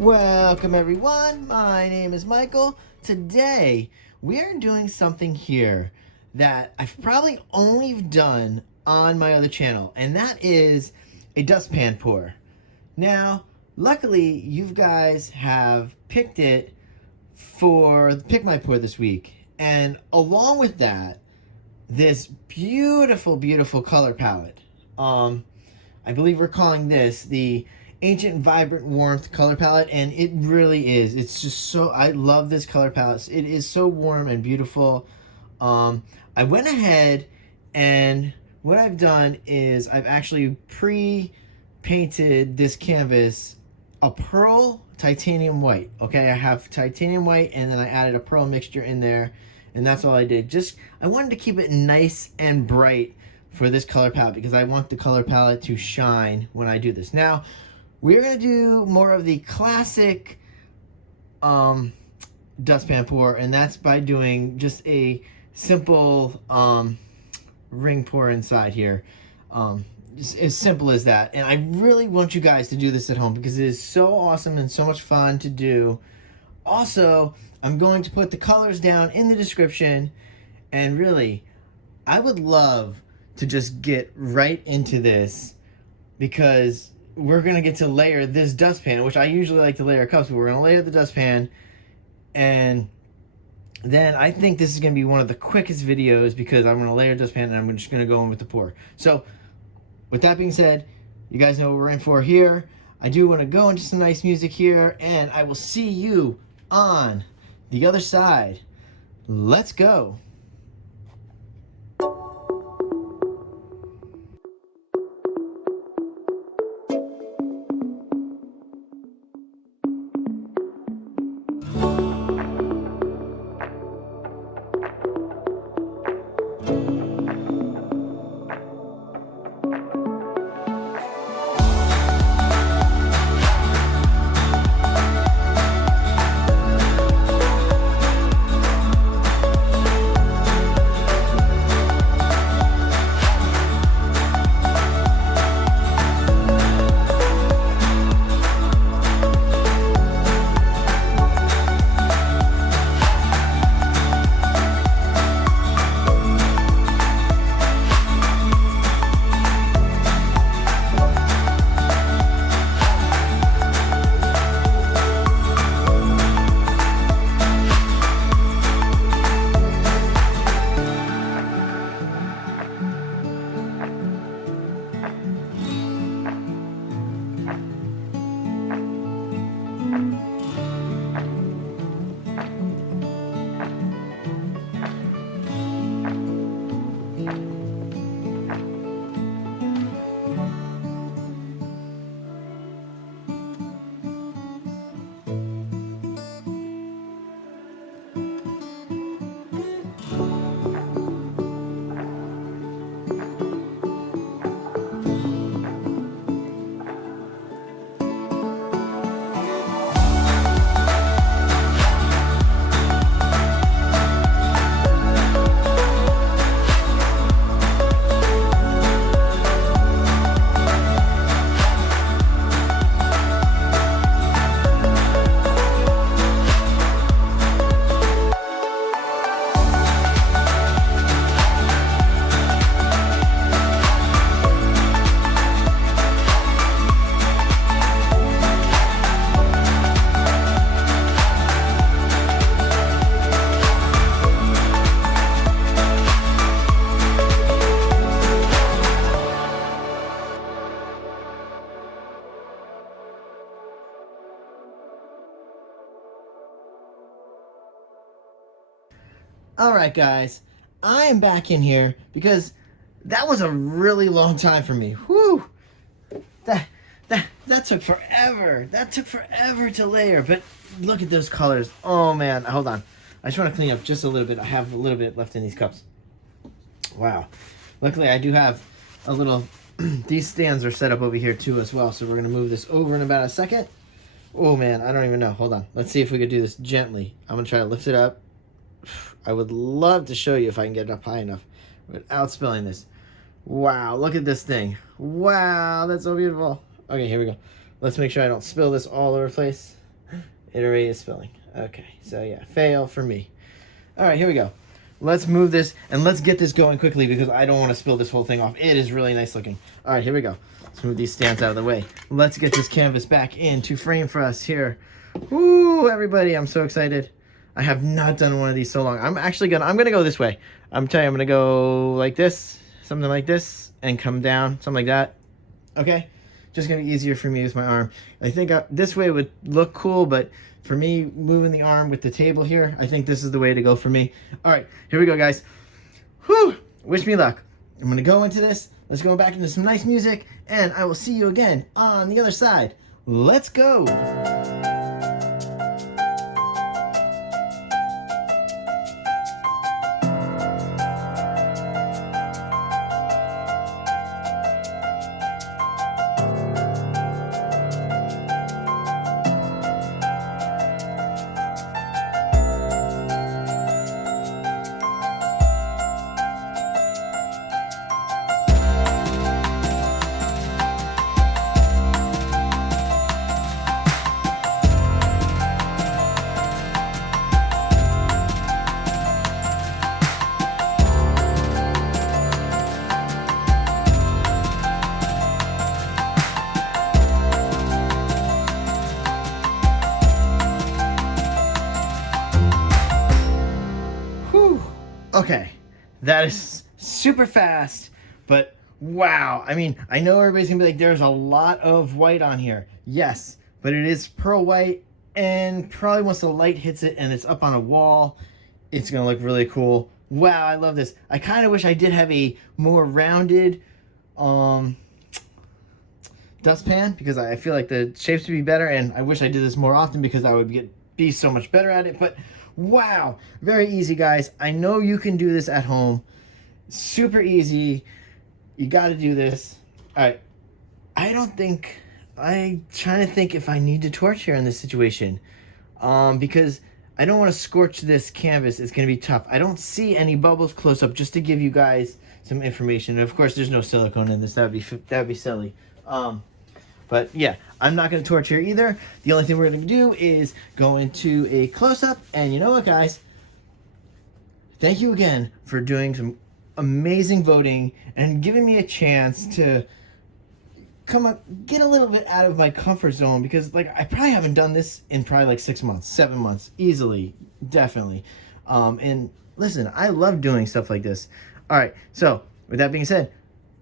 Welcome everyone, my name is Michael. Today we are doing something here that I've probably only done on my other channel, and that is a dustpan pour. Now, luckily you guys have picked it for Pick My Pour this week, and along with that, this beautiful, beautiful color palette. I believe we're calling this the Ancient Vibrant Warmth color palette, and it really is. It's just so, I love this color palette. It is so warm and beautiful. I went ahead and what I've done is I've actually pre-painted this canvas a pearl titanium white. Okay, I have titanium white and then I added a pearl mixture in there, and that's all I did. Just, I wanted to keep it nice and bright for this color palette because I want the color palette to shine when I do this. Now, we're going to do more of the classic dustpan pour, and that's by doing just a simple ring pour inside here. Just as simple as that. And I really want you guys to do this at home because it is so awesome and so much fun to do. Also, I'm going to put the colors down in the description, and really, I would love to just get right into this because we're going to get to layer this dustpan, which I usually like to layer cups, but we're going to layer the dustpan, and then I think this is going to be one of the quickest videos because I'm going to layer dustpan and I'm just going to go in with the pour. So with that being said, you guys know what we're in for here. I do want to go into some nice music here, and I will see you on the other side. Let's go. Alright guys, I am back in here because that was a really long time for me. Whew! That took forever. That took forever to layer, but look at those colors. Oh man, hold on. I just want to clean up just a little bit. I have a little bit left in these cups. Wow. Luckily I do have a little, these stands are set up over here too as well, so we're going to move this over in about a second. Oh man, I don't even know. Hold on. Let's see if we could do this gently. I'm going to try to lift it up. I would love to show you if I can get it up high enough without spilling this. Wow, look at this thing. Wow, that's so beautiful. Okay, here we go. Let's make sure I don't spill this all over the place. It already is spilling. Okay, so yeah, fail for me. All right, here we go. Let's move this and let's get this going quickly because I don't want to spill this whole thing off. It is really nice looking. All right, here we go. Let's move these stands out of the way. Let's get this canvas back into frame for us here. Woo, everybody, I'm so excited. I have not done one of these so long. I'm gonna go this way. I'm telling you, I'm gonna go like this, something like this, and come down, something like that. Okay? Just gonna be easier for me with my arm. I think this way would look cool, but for me, moving the arm with the table here, I think this is the way to go for me. All right, here we go, guys. Whew, wish me luck. I'm gonna go into this. Let's go back into some nice music, and I will see you again on the other side. Let's go. Okay, that is super fast, but wow. I mean, I know everybody's gonna be like, there's a lot of white on here. Yes, but it is pearl white, and probably once the light hits it and it's up on a wall, it's gonna look really cool. Wow, I love this. I kind of wish I did have a more rounded dustpan because I feel like the shapes would be better, and I wish I did this more often because I would be so much better at it, but wow, very easy, guys. I know you can do this at home. Super easy. You got to do this. All right. I'm trying to think if I need to torch here in this situation, because I don't want to scorch this canvas. It's going to be tough. I don't see any bubbles close up, just to give you guys some information. And of course, there's no silicone in this. That would be silly. But yeah, I'm not going to torch here either. The only thing we're going to do is go into a close-up. And you know what, guys? Thank you again for doing some amazing voting and giving me a chance to come up, get a little bit out of my comfort zone, because like I probably haven't done this in probably like 6 months, 7 months, easily, definitely. And listen, I love doing stuff like this. All right, so with that being said,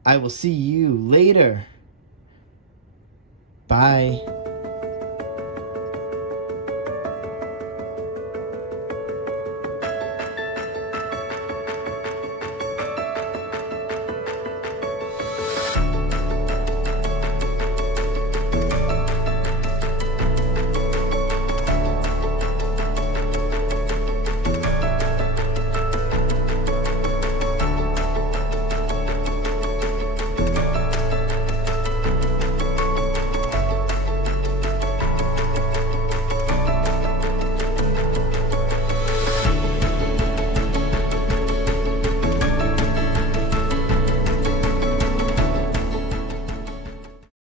I will see you later. Bye.